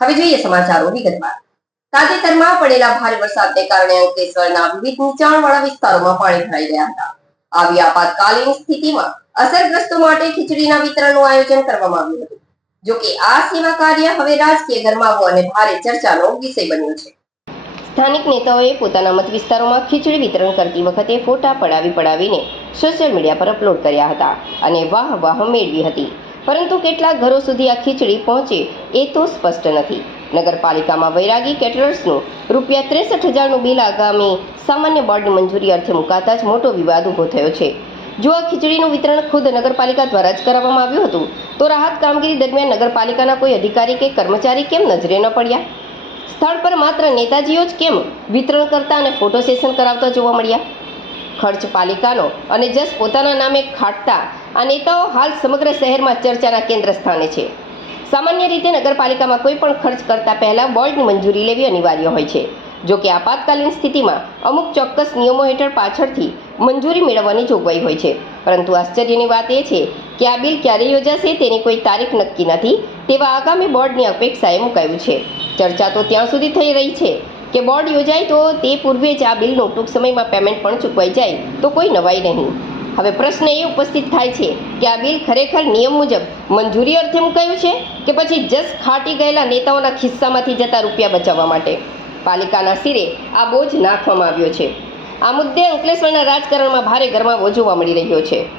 હવે જોઈએ સમાચારો વિગતવાર। તાજેતરમાં પડેલા ભારે વરસાદને કારણે અંકલેશ્વરના વિવિધ નીચાણવાળા વિસ્તારોમાં પાણી ભરાઈ ગયા હતા। આવી આપાતકાલીન સ્થિતિમાં અસરગ્રસ્તો માટે ખીચડીના વિતરણનું આયોજન કરવામાં આવ્યું હતું। જો કે આ સેવા કાર્ય હવે રાજકીય ગરમાવો અને ભારે ચર્ચાનો વિષય બન્યો છે। સ્થાનિક નેતાઓએ પોતાના મત વિસ્તારોમાં ખીચડી વિતરણ કરતી વખતે ફોટા પડાવીને સોશિયલ મીડિયા પર અપલોડ કર્યા હતા અને વાહ મેળવી હતી, પરંતુ કેટલા ઘરો સુધી આ ખીચડી પહોંચે એ તો સ્પષ્ટ નથી। નગરપાલિકામાં વૈરાગી કેટરર્સનું ₹63,000નું બિલ આગામી સામાન્ય બોર્ડની મંજૂરી અર્થે મુકાતા જ મોટો વિવાદ ઊભો થયો છે। જો આ ખીચડીનું વિતરણ ખુદ નગરપાલિકા દ્વારા જ કરાવવામાં આવ્યું હતું તો રાહત કામગીરી દરમિયાન નગરપાલિકાના કોઈ અધિકારી કે કર્મચારી કેમ નજરે ન પડ્યા? સ્થળ પર માત્ર નેતાજીઓ જ કેમ વિતરણ કરતા અને ફોટો સેશન કરાવતા જોવા મળ્યા? ખર્ચ પાલિકાનો અને જસ પોતાના નામે ખાટતા આ નેતાઓ હાલ સમગ્ર શહેરમાં ચર્ચાના કેન્દ્ર સ્થાને છે। સામાન્ય રીતે નગરપાલિકામાં કોઈ પણ ખર્ચ કરતા પહેલા બોર્ડની મંજૂરી લેવી અનિવાર્ય હોય છે। જો કે આપાતકાલીન સ્થિતિમાં અમુક ચોક્કસ નિયમો હેઠળ પાછળથી મંજૂરી મેળવવાની જોગવાઈ હોય છે, પરંતુ આશ્ચર્યની વાત એ છે કે આ બિલ ક્યારે યોજાશે તેની કોઈ તારીખ નક્કી નથી તેવા આગામી બોર્ડની અપેક્ષાએ મુકાયું છે। ચર્ચા તો ત્યાં સુધી થઈ રહી છે કે બોર્ડ યોજાય તો તે પૂર્વે જ આ બિલનું ટૂંક સમયમાં પેમેન્ટ પણ ચૂકવાઈ જાય તો કોઈ નવાઈ નહીં। હવે પ્રશ્ન એ ઉપસ્થિત થાય છે કે આ બિલ ખરેખર નિયમ મુજબ મંજૂરી અર્થે મુકાયું છે કે પછી જસ ખાટી ગયેલા નેતાઓના ખિસ્સામાંથી જતા રૂપિયા બચાવવા માટે પાલિકાના સિરે આ બોજ નાખવામાં આવ્યો છે। આ મુદ્દે અંકલેશ્વરના રાજકારણમાં ભારે ગરમાવો જોવા મળી રહ્યો છે।